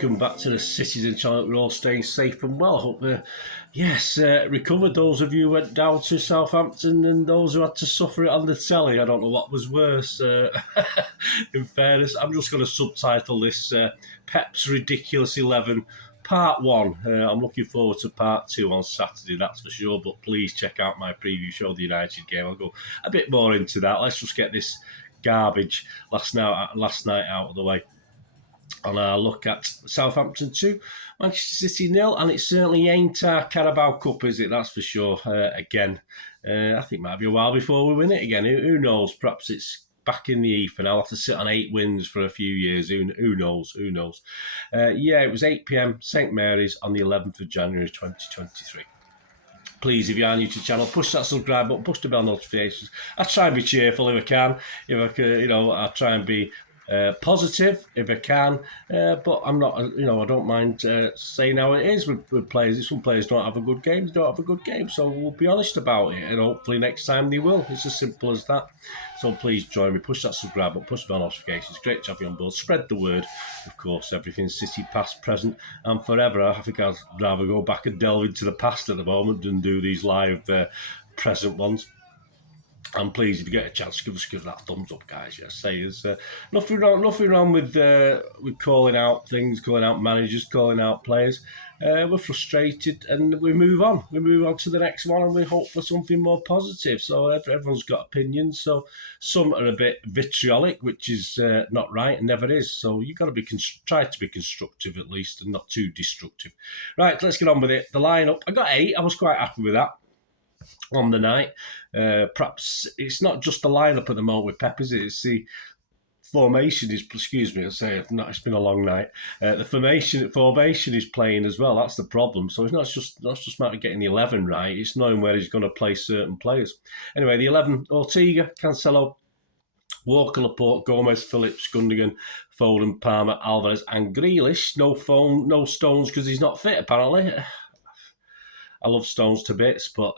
welcome back to the Citizen channel. We're all staying safe and well. I hope recovered. Those of you who went down to Southampton and those who had to suffer it on the telly. I don't know what was worse. In fairness, I'm just going to subtitle this Peps Ridiculous 11 Part 1. I'm looking forward to Part 2 on Saturday, that's for sure. But please check out my preview show, the United game. I'll go a bit more into that. Let's just get this garbage last night out of the way. And a look at Southampton 2, Manchester City 0, and it certainly ain't our Carabao Cup, is it? That's for sure. Again, I think it might be a while before we win it again. Who knows? Perhaps it's back in the ether, and I'll have to sit on 8 wins for a few years. Who knows? Who knows? It was 8 p.m. St Mary's on the 11th of January 2023. Please, if you are new to the channel, push that subscribe button, push the bell notifications. I try and be cheerful if I can. If I can, I try and be positive if I can, but I'm not. I don't mind saying how it is with players. Some players don't have a good game, they don't have a good game, so we'll be honest about it, and hopefully next time they will. It's as simple as that. So please join me, push that subscribe button, push the bell notifications. Great to have you on board. Spread the word, of course. Everything City, past, present, and forever. I think I'd rather go back and delve into the past at the moment than do these live present ones. And please, if you get a chance, give that thumbs up, guys. Yes, there's nothing wrong with calling out things, calling out managers, calling out players. We're frustrated, and we move on. We move on to the next one, and we hope for something more positive. So everyone's got opinions. So some are a bit vitriolic, which is not right and never is. So you've got to try to be constructive at least, and not too destructive. Right, let's get on with it. The lineup, I got 8. I was quite happy with that on the night. Perhaps it's not just the lineup at the moment with Pep, is it? It's the formation is, it's been a long night. The formation is playing as well. That's the problem. So it's not just a matter of getting the 11 right. It's knowing where he's going to play certain players. Anyway, the 11, Ortega, Cancelo, Walker, Laporte, Gomez, Phillips, Gundogan, Foden, Palmer, Alvarez and Grealish. No Stones because he's not fit apparently. I love Stones to bits, but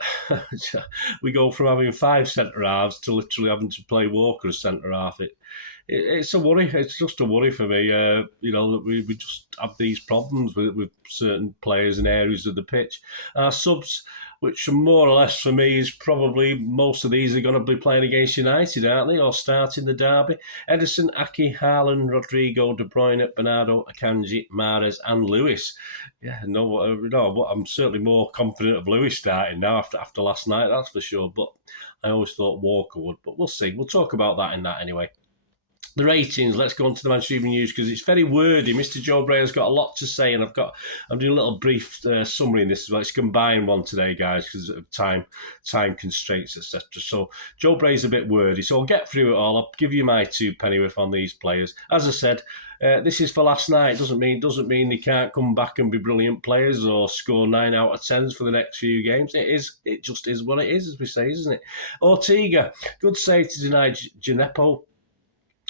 we go from having 5 centre-halves to literally having to play Walker as centre-half. It's a worry. It's just a worry for me, that we just have these problems with certain players and areas of the pitch. Our subs, which are more or less for me, is probably most of these are going to be playing against United, aren't they, or starting the derby. Ederson, Aki, Haaland, Rodrigo, De Bruyne, Bernardo, Akanji, Mahrez and Lewis. I'm certainly more confident of Lewis starting now after last night, that's for sure. But I always thought Walker would, but we'll see. We'll talk about that in that anyway. The ratings, let's go on to the Manchester Evening News because it's very wordy. Mr. Joe Brayer's got a lot to say, and I'm doing a little brief summary in this as well. It's a combined one today, guys, because of time constraints, etc. So Joe Brayer's a bit wordy, so I'll get through it all. I'll give you my 2 pennyworth on these players. As I said, this is for last night. Doesn't mean they can't come back and be brilliant players or score 9 out of 10s for the next few games. It just is what it is, as we say, isn't it? Ortega, good save to deny Gineppo.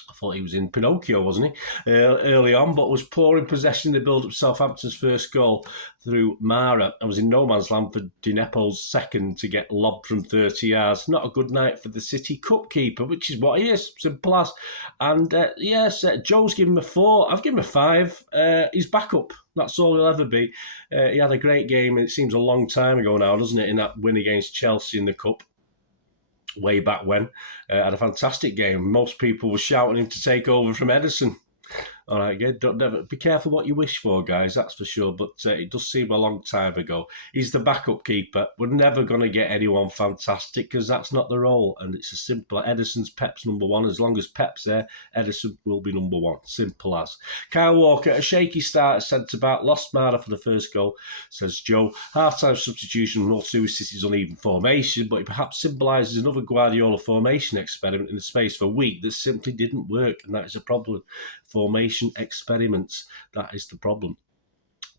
I thought he was in Pinocchio, wasn't he, early on, but was poor in possession in the build-up Southampton's first goal through Mara and was in no man's land for Gineppo's second to get lobbed from 30 yards. Not a good night for the City Cup keeper, which is what he is, simple as. And Joe's given him a 4. I've given him a 5. He's back up. That's all he'll ever be. He had a great game. It seems a long time ago now, doesn't it, in that win against Chelsea in the Cup. Way back when, had a fantastic game. Most people were shouting him to take over from Ederson. All right, don't be careful what you wish for, guys, that's for sure. But it does seem a long time ago. He's the backup keeper. We're never going to get anyone fantastic because that's not the role. And it's as simple. Ederson's Pep's number 1. As long as Pep's there, Ederson will be number 1. Simple as. Kyle Walker, a shaky start at centre-back. Lost Mara for the first goal, says Joe. Half-time substitution will do with City's uneven formation, but it perhaps symbolises another Guardiola formation experiment in the space of a week that simply didn't work, and that is a problem. Formation experiments, that is the problem.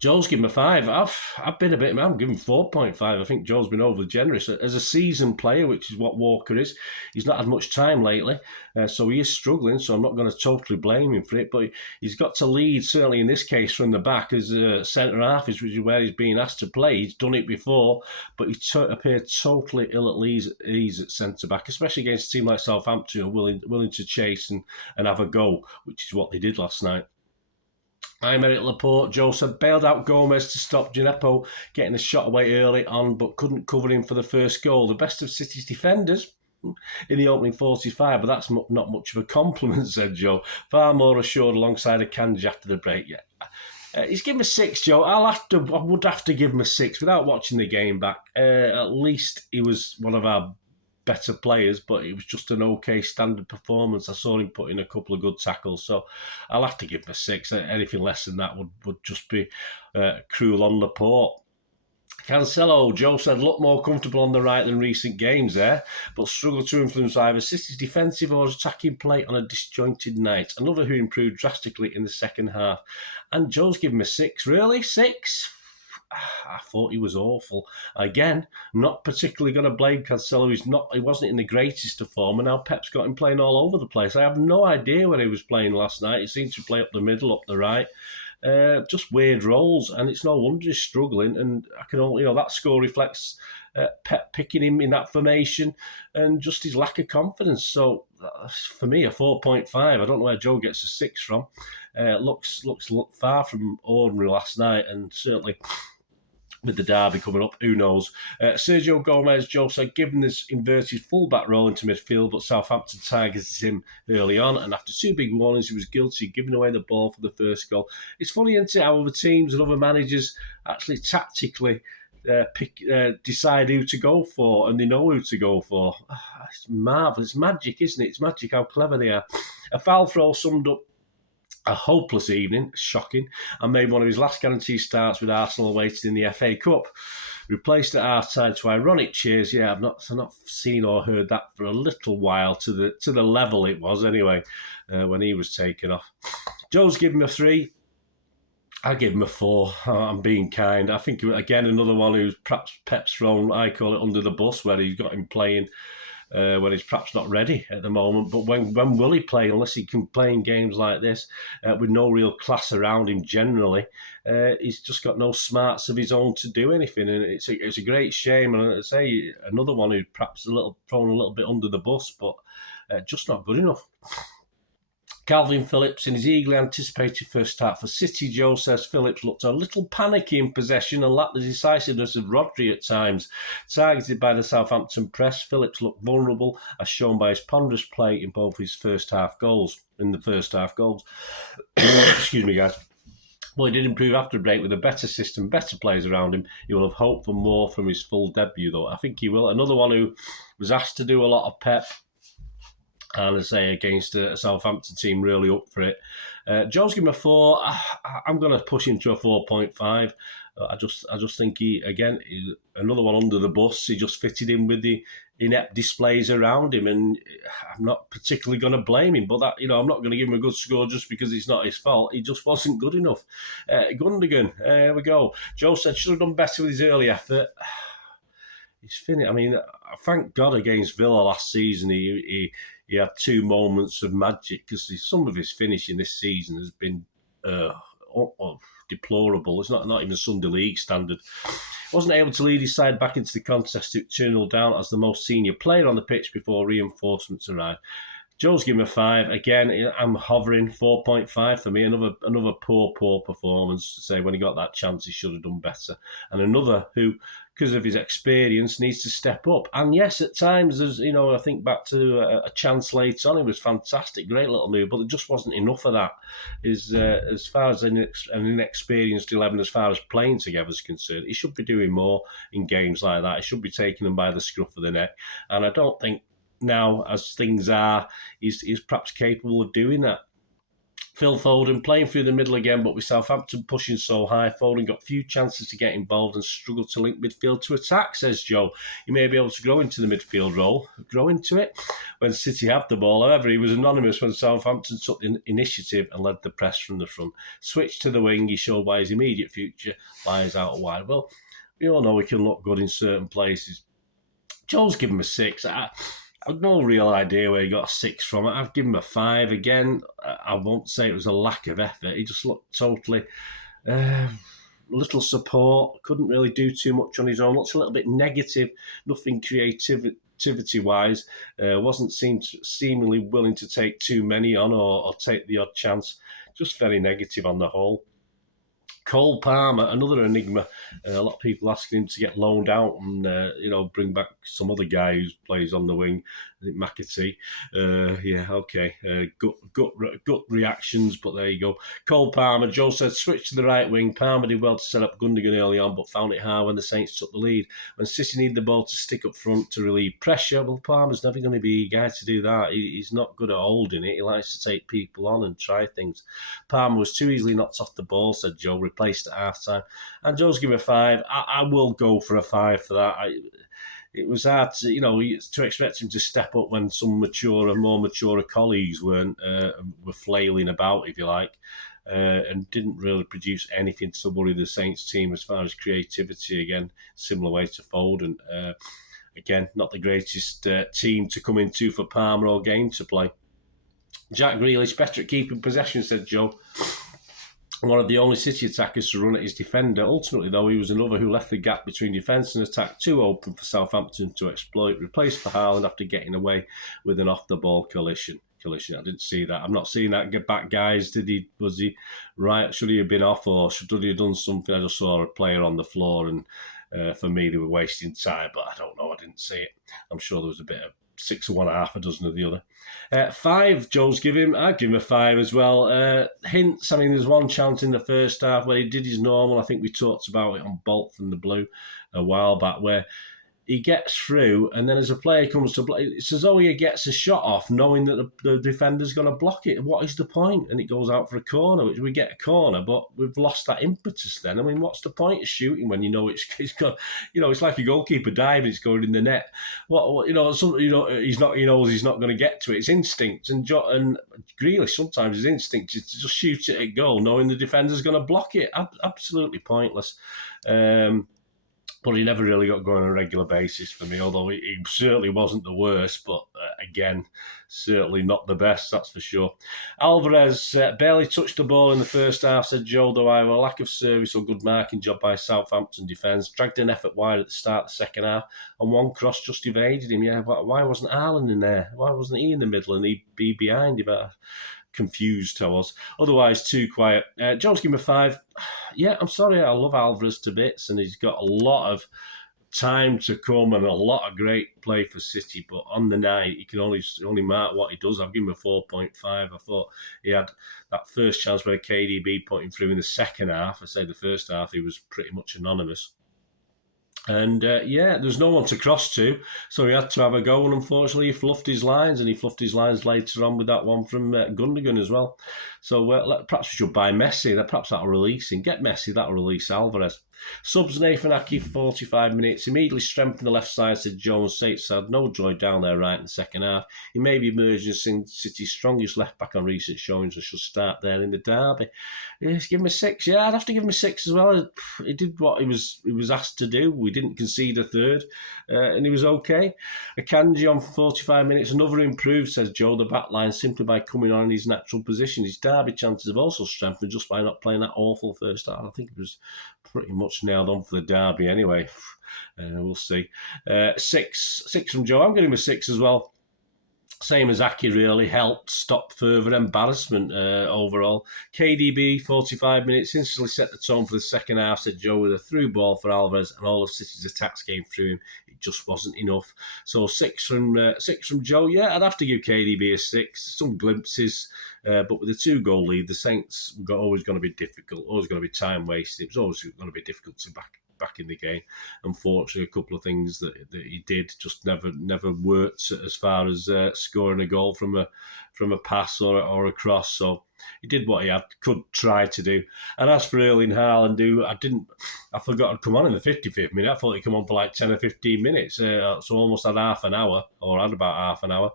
Joel's given a 5. I'm giving 4.5. I think Joel's been overly generous. As a seasoned player, which is what Walker is, he's not had much time lately, so he is struggling, so I'm not going to totally blame him for it, but he's got to lead, certainly in this case, from the back as a centre-half, which is where he's being asked to play. He's done it before, but he appeared totally ill at ease at centre-back, especially against a team like Southampton, willing to chase and have a go, which is what they did last night. I'm Eric Laporte. Joe said bailed out Gomez to stop Gineppo getting a shot away early on, but couldn't cover him for the first goal. The best of City's defenders in the opening 45, but that's not much of a compliment, said Joe. Far more assured alongside a Kanji after the break. Yeah. He's given a 6, Joe. I would have to give him a 6 without watching the game back. At least he was one of our better players, but it was just an okay standard performance. I saw him put in a couple of good tackles, so I'll have to give him a 6. Anything less than that would just be cruel on Laporte. Cancelo, Joe said, looked more comfortable on the right than recent games there, but struggled to influence either City's defensive or attacking play on a disjointed night. Another who improved drastically in the second half. And Joe's given him a 6. Really? 6? I thought he was awful. Again, not particularly going to blame Cancelo. He wasn't in the greatest of form, and now Peps got him playing all over the place. I have no idea where he was playing last night. He seemed to play up the middle, up the right. Just weird roles, and it's no wonder he's struggling. And I can only, that score reflects Pep picking him in that formation and just his lack of confidence. So for me, a 4.5. I don't know where Joe gets a 6 from. Looks far from ordinary last night, and certainly with the derby coming up, who knows? Sergio Gomez, Joe said, given this inverted fullback role into midfield, but Southampton targeted him early on, and after 2 big warnings, he was guilty of giving away the ball for the first goal. It's funny, isn't it, how other teams and other managers actually tactically decide who to go for, and they know who to go for. It's marvellous. It's magic, isn't it? It's magic how clever they are. A foul throw summed up a hopeless evening, shocking, and made one of his last guaranteed starts with Arsenal awaited in the FA Cup. Replaced at half-time to ironic cheers. Yeah, I've not seen or heard that for a little while, to the level it was anyway, when he was taken off. Joe's given him a 3. I'll give him a 4. I'm being kind. I think, again, another one who's perhaps Peps thrown, I call it, under the bus, where he's got him playing when he's perhaps not ready at the moment. But when will he play, unless he can play in games like this with no real class around him generally? He's just got no smarts of his own to do anything, and it's a great shame. And I'd say another one who perhaps thrown a little bit under the bus, but just not good enough. Calvin Phillips, in his eagerly anticipated first start for City, Joe says Phillips looked a little panicky in possession and lacked the decisiveness of Rodri at times. Targeted by the Southampton press, Phillips looked vulnerable, as shown by his ponderous play in both his first half goals. Excuse me, guys. Well, he did improve after the break with a better system, better players around him. He will have hoped for more from his full debut, though. I think he will. Another one who was asked to do a lot of Pep, and I say against a Southampton team really up for it. Joe's given him a 4. I'm going to push him to a 4.5. I just think he another one under the bus. He just fitted in with the inept displays around him, and I'm not particularly going to blame him. But that, I'm not going to give him a good score just because it's not his fault. He just wasn't good enough. Gundogan, here we go. Joe said should have done better with his early effort. He's finished. I mean, thank God against Villa last season, he had 2 moments of magic, because some of his finishing this season has been deplorable. It's not even Sunday League standard. Wasn't able to lead his side back into the contest at 2-0 down as the most senior player on the pitch before reinforcements arrived. Joe's given him a 5. Again, I'm hovering 4.5 for me. Another poor performance. To say when he got that chance, he should have done better. And another who, because of his experience, needs to step up. And yes, at times, there's, I think back to a chance late on, it was fantastic, great little move, but there just wasn't enough of that. As far as an inexperienced 11, as far as playing together is concerned, he should be doing more in games like that. He should be taking them by the scruff of the neck. And I don't think now, as things are, he's perhaps capable of doing that. Phil Foden playing through the middle again, but with Southampton pushing so high, Foden got few chances to get involved and struggled to link midfield to attack, says Joe. He may be able to grow into the midfield role, grow into it when City have the ball. However, he was anonymous when Southampton took the initiative and led the press from the front. Switched to the wing, he showed why his immediate future lies out wide. Well, we all know he can look good in certain places. Joe's given him a 6. I've no real idea where he got a 6 from. I've given him a 5. Again, I won't say it was a lack of effort. He just looked totally little support. Couldn't really do too much on his own. Looks a little bit negative. Nothing creativity-wise. Wasn't seemingly willing to take too many on or take the odd chance. Just very negative on the whole. Cole Palmer, another enigma. A lot of people asking him to get loaned out and bring back some other guy who plays on the wing. I think McAtee. Gut reactions, but there you go. Cole Palmer. Joe said switch to the right wing. Palmer did well to set up Gundogan early on, but found it hard when the Saints took the lead. When City need the ball to stick up front to relieve pressure, well, Palmer's never going to be a guy to do that. He's not good at holding it. He likes to take people on and try things. Palmer was too easily knocked off the ball, said Joe, replaced at half-time. And Joe's given a 5. I will go for a 5 for that. It was hard to expect him to step up when some more mature colleagues were flailing about, if you like, and didn't really produce anything to worry the Saints team as far as creativity. Again, similar way to Foden. Again, not the greatest team to come into for Palmer or game to play. Jack Grealish, better at keeping possession, said Joe. One of the only City attackers to run at his defender. Ultimately, though, he was another who left the gap between defence and attack too open for Southampton to exploit. Replaced for Haaland after getting away with an off-the-ball collision. I didn't see that. I'm not seeing that get back, guys. Was he right? Should he have been off, or should he have done something? I just saw a player on the floor, and for me, they were wasting time. But I don't know. I didn't see it. I'm sure there was a bit of 6 of one, half a dozen of the other. 5, Joe's give him. I'd give him a 5 as well. Hints, I mean, there's one chance in the first half where he did his normal. I think we talked about it on Bolt from the Blue a while back, where he gets through, and then as a player comes to block, it's as though he gets a shot off, knowing that the defender's going to block it. What is the point? And it goes out for a corner, which we get a corner, but we've lost that impetus then. I mean, what's the point of shooting when you know it's got, it's like a goalkeeper diving, it's going in the net. He knows he's not going to get to it. It's instinct, and Grealish, sometimes his instinct is to just shoot it at goal, knowing the defender's going to block it. Absolutely pointless. But he never really got going on a regular basis for me, although he certainly wasn't the worst, but again, certainly not the best, that's for sure. Alvarez barely touched the ball in the first half, said Joe, though either a lack of service or good marking job by Southampton defence. Dragged an effort wide at the start of the second half, and one cross just evaded him. Yeah, why wasn't Haaland in there? Why wasn't he in the middle and he'd be behind him? Confused I was. Otherwise, too quiet. Joe's giving me 5. Yeah, I'm sorry. I love Alvarez to bits, and he's got a lot of time to come and a lot of great play for City. But on the night, he can only mark what he does. I've given him a 4.5. I thought he had that first chance where KDB put him through in the second half. I say the first half, he was pretty much anonymous. And there's no one to cross to, so he had to have a go. And unfortunately, he fluffed his lines, and he fluffed his lines later on with that one from Gundogan as well. So perhaps we should buy Messi. Perhaps that'll release him. Get Messi, that'll release Alvarez. Subs Nathan Aki, 45 minutes. Immediately strengthened the left side, said Jones. Sates had no joy down there right in the second half. He may be emerging as City's strongest left back on recent showings and should start there in the derby. Yes, give him a 6. Yeah, I'd have to give him a 6 as well. He did what he was asked to do. We didn't concede a third, and he was okay. Akanji on 45 minutes. Another improved, says Joe, the back line simply by coming on in his natural position. His derby chances have also strengthened just by not playing that awful first half. I think it was pretty much nailed on for the derby anyway. We'll see. 6 from Joe. I'm giving him a 6 as well. Same as Aki, really helped stop further embarrassment overall. KDB, 45 minutes, instantly set the tone for the second half, said Joe, with a through ball for Alvarez, and all of City's attacks came through him. It just wasn't enough. So 6 from Joe. Yeah, I'd have to give KDB a 6. Some glimpses, but with a 2-goal lead, the Saints were always going to be difficult, always going to be time wasted. It was always going to be difficult to back in the game. Unfortunately, a couple of things that he did just never worked as far as scoring a goal from a pass or a cross. So he did what he could try to do. And as for Erling Haaland, I forgot to come on in the 55th minute. I thought he'd come on for like 10 or 15 minutes. So almost had half an hour, or had about half an hour.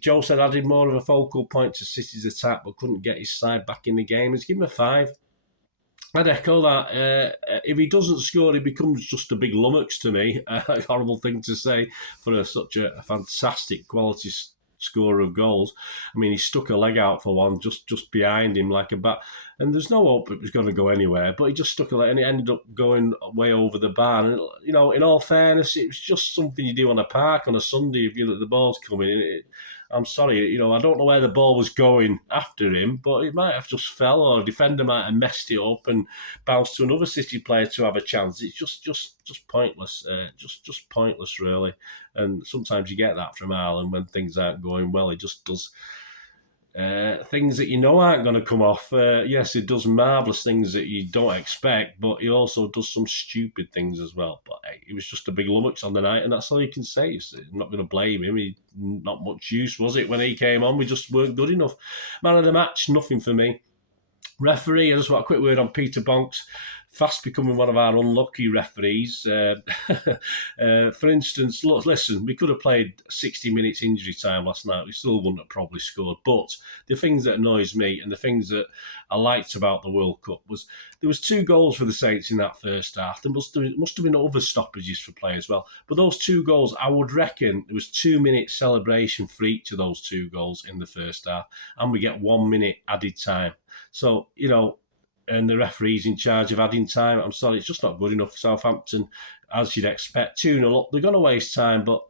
Joe said added more of a focal point to City's attack, but couldn't get his side back in the game. He's given him a 5. I'd echo that. If he doesn't score, he becomes just a big lummox to me. A horrible thing to say for such a fantastic quality scorer of goals. I mean, he stuck a leg out for one just behind him like a bat. And there's no hope it was going to go anywhere, but he just stuck a leg and it ended up going way over the bar. And, in all fairness, it was just something you do on a park on a Sunday if the ball's coming in. I'm sorry, I don't know where the ball was going after him, but it might have just fell, or a defender might have messed it up and bounced to another City player to have a chance. It's just pointless, just pointless, really. And sometimes you get that from Ireland when things aren't going well. It just does things that aren't going to come off. Yes, it does marvellous things that you don't expect, but he also does some stupid things as well. But hey, it was just a big lummox on the night, and that's all you can say. I'm not going to blame him. Not much use, was it, when he came on? We just weren't good enough. Man of the match, nothing for me. Referee, I just want a quick word on Peter Bonks. Fast becoming one of our unlucky referees. For instance, listen, we could have played 60 minutes injury time last night. We still wouldn't have probably scored. But the things that annoys me and the things that I liked about the World Cup was there was 2 goals for the Saints in that first half. There must have been other stoppages for play as well. But those 2 goals, I would reckon there was 2 minutes celebration for each of those 2 goals in the first half. And we get 1 minute added time. So, and the referee's in charge of adding time. I'm sorry, it's just not good enough for Southampton, as you'd expect. 2-0 up, they're going to waste time, but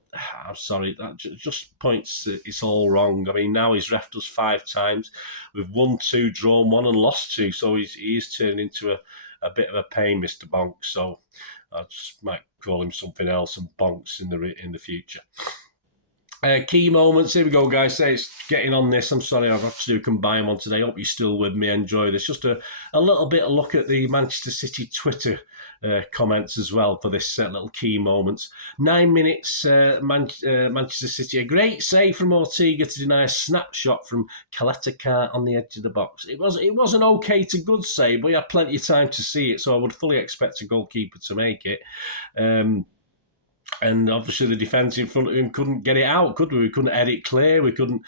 I'm sorry, that just points that it's all wrong. I mean, now he's refed us 5 times. We've won 2, drawn 1 and lost 2, so he is turning into a bit of a pain, Mr. Bonks. So I just might call him something else and Bonks in the future. Key moments. Here we go, guys. Say it's getting on this. I'm sorry, I've had to do a combine one today. Hope you're still with me. Enjoy this. Just a little bit of look at the Manchester City Twitter comments as well for this little key moments. 9 minutes, Manchester City. A great save from Ortega to deny a snapshot from Kaleta on the edge of the box. It was an okay to good save, but he had plenty of time to see it, so I would fully expect a goalkeeper to make it. And obviously the defence in front of him couldn't get it out, could we? We couldn't head it clear. We couldn't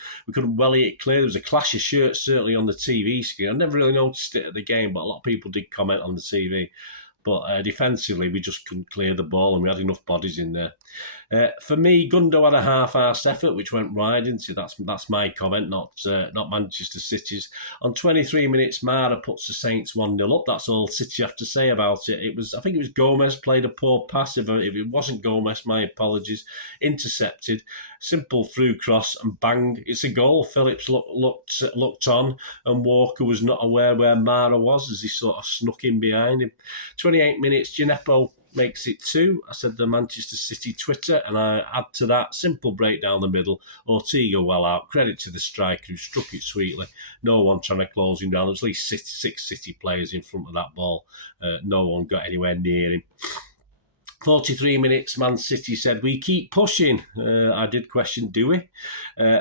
welly it clear. There was a clash of shirts certainly on the TV screen. I never really noticed it at the game, but a lot of people did comment on the TV. But defensively, we just couldn't clear the ball, and we had enough bodies in there. For me, Gundo had a half-arsed effort, which went wide, didn't it? That's my comment, not Manchester City's. On 23 minutes, Mara puts the Saints 1-0 up. That's all City have to say about it. I think it was Gomez played a poor pass. If it wasn't Gomez, my apologies. Intercepted, simple through cross, and bang, it's a goal. Phillips looked on, and Walker was not aware where Mara was as he sort of snuck in behind him. 28 minutes, Gineppo makes it 2. I said the Manchester City Twitter, and I add to that, simple break down the middle. Ortega well out. Credit to the striker who struck it sweetly. No one trying to close him down. There was at least 6 City players in front of that ball. No one got anywhere near him. 43 minutes, Man City said, we keep pushing. I did question, do we?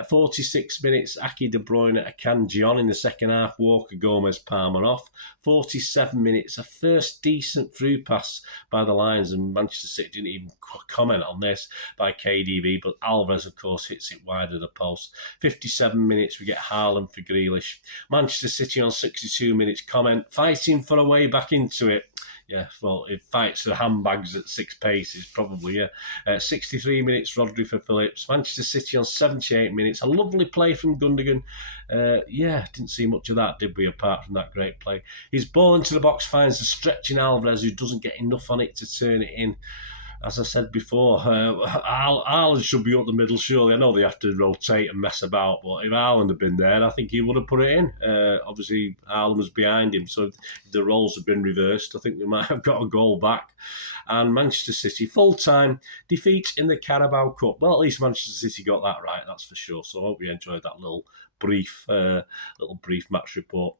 46 minutes, Aki De Bruyne, Akanji on in the second half, Walker, Gomez, Palmer off. 47 minutes, a first decent through pass by the Lions, and Manchester City didn't even comment on this by KDB, but Alvarez, of course, hits it wide of the post. 57 minutes, we get Haaland for Grealish. Manchester City on 62 minutes, comment, fighting for a way back into it. Yeah, well, it fights the handbags at 6 paces, probably, yeah. 63 minutes, Rodri for Phillips. Manchester City on 78 minutes. A lovely play from Gundogan. Didn't see much of that, did we, apart from that great play. His ball into the box finds the stretching Alvarez, who doesn't get enough on it to turn it in. As I said before, Haaland should be up the middle, surely. I know they have to rotate and mess about, but if Haaland had been there, I think he would have put it in. Obviously, Haaland was behind him, so the roles have been reversed. I think we might have got a goal back. And Manchester City, full-time defeat in the Carabao Cup. Well, at least Manchester City got that right, that's for sure. So I hope you enjoyed that little brief match report.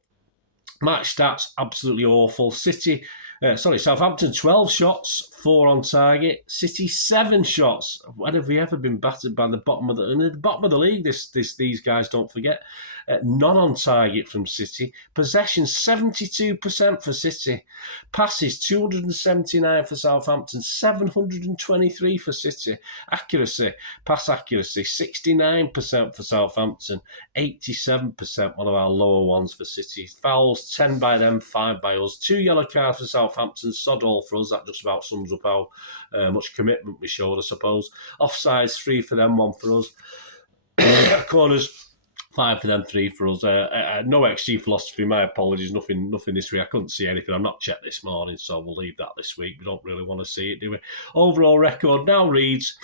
Match stats, absolutely awful. Southampton 12 shots, 4 on target. City 7 shots. When have we ever been battered by the bottom of the league? These guys, don't forget. None on target from City. Possession 72% for City. Passes 279 for Southampton, 723 for City. Pass accuracy 69% for Southampton, 87%, one of our lower ones for City. Fouls 10 by them, 5 by us. 2 yellow cards for Southampton, sod all for us. That just about sums up how much commitment we showed, I suppose. Offsides 3 for them, 1 for us. Corners 5 for them, 3 for us. No XG philosophy, my apologies. Nothing this week. I couldn't see anything. I'm not checked this morning, so we'll leave that this week. We don't really want to see it, do we? Overall record now reads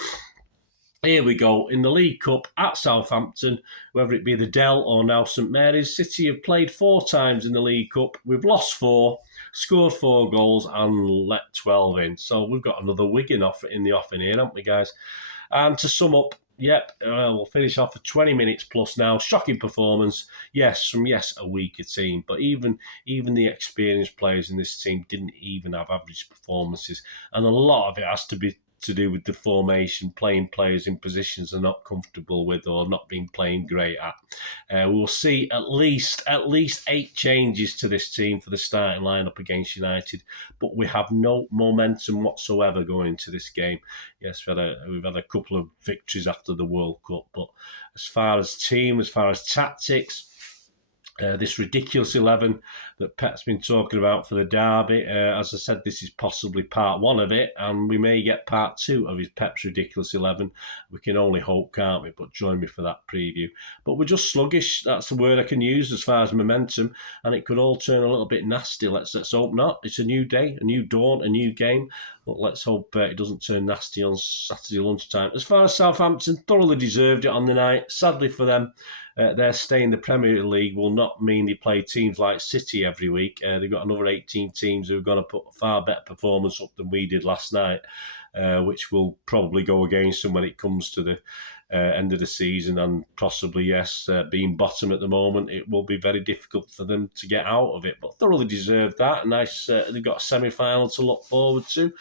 Here we go. In the League Cup at Southampton, whether it be the Dell or now St Mary's, City have played 4 times in the League Cup. We've lost 4, scored 4 goals and let 12 in. So we've got another Wigan in the offing here, haven't we, guys? And to sum up, we'll finish off for 20 minutes plus now. Shocking performance. Yes, a weaker team. But even the experienced players in this team didn't even have average performances. And a lot of it has to do with the formation, playing players in positions they're not comfortable with or not been playing great at. We'll see at least 8 changes to this team for the starting lineup against United, but we have no momentum whatsoever going into this game. Yes, we've had a couple of victories after the World Cup, but as far as team, as far as tactics, this ridiculous 11 that Pep's been talking about for the derby. As I said, this is possibly part 1 of it, and we may get part 2 of his Pep's ridiculous 11. We can only hope, can't we? But join me for that preview. But we're just sluggish. That's the word I can use as far as momentum, and it could all turn a little bit nasty. Let's hope not. It's a new day, a new dawn, a new game. But let's hope it doesn't turn nasty on Saturday lunchtime. As far as Southampton, thoroughly deserved it on the night. Sadly for them, their stay in the Premier League will not mean they play teams like City every week. They've got another 18 teams who are going to put a far better performance up than we did last night, which will probably go against them when it comes to the end of the season, and possibly, being bottom at the moment, it will be very difficult for them to get out of it. But thoroughly deserved that. Nice, they've got a semi-final to look forward to.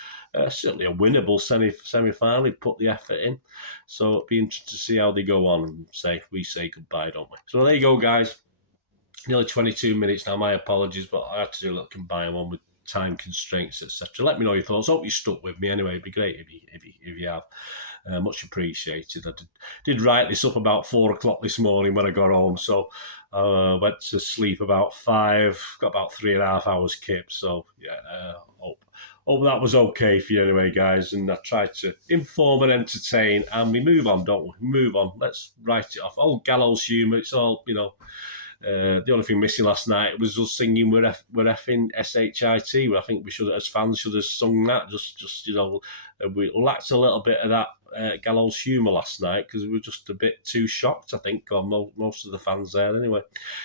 Certainly a winnable semi-final. They put the effort in. So it'll be interesting to see how they go on and we say goodbye, don't we? So there you go, guys. Nearly 22 minutes now. My apologies, but I had to do a little combined one with time constraints, etc. Let me know your thoughts. Hope you stuck with me anyway. It'd be great if you have. Much appreciated. I did write this up about 4 o'clock this morning when I got home, so I went to sleep about 5, got about 3.5 hours kip, so hope that was okay for you anyway, guys, and I tried to inform and entertain, and we move on, don't we? Move on. Let's write it off. Old gallows humour, it's all, the only thing missing last night was us singing "We're effing SHIT." I think we should, as fans, should have sung that. We lacked a little bit of that gallows humour last night because we were just a bit too shocked, I think, on most of the fans there anyway.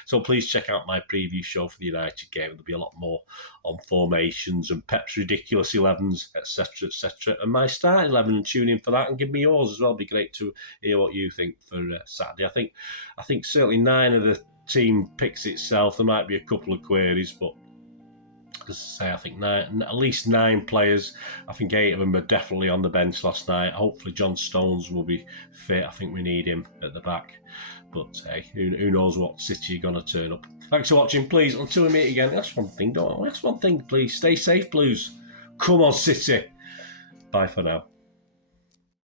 So please check out my preview show for the United game. There'll be a lot more on formations and Pep's ridiculous 11s, etc., etc. And my starting 11, and tune in for that and give me yours as well. It'd be great to hear what you think for Saturday. I think certainly 9 of the team picks itself. There might be a couple of queries, but as I say, I think at least 9 players. I think 8 of them are definitely on the bench last night. Hopefully John Stones will be fit. I think we need him at the back. But hey, who knows what City are going to turn up. Thanks for watching. Please, until we meet again, that's one thing, don't I? That's one thing, please. Stay safe, Blues. Come on, City. Bye for now.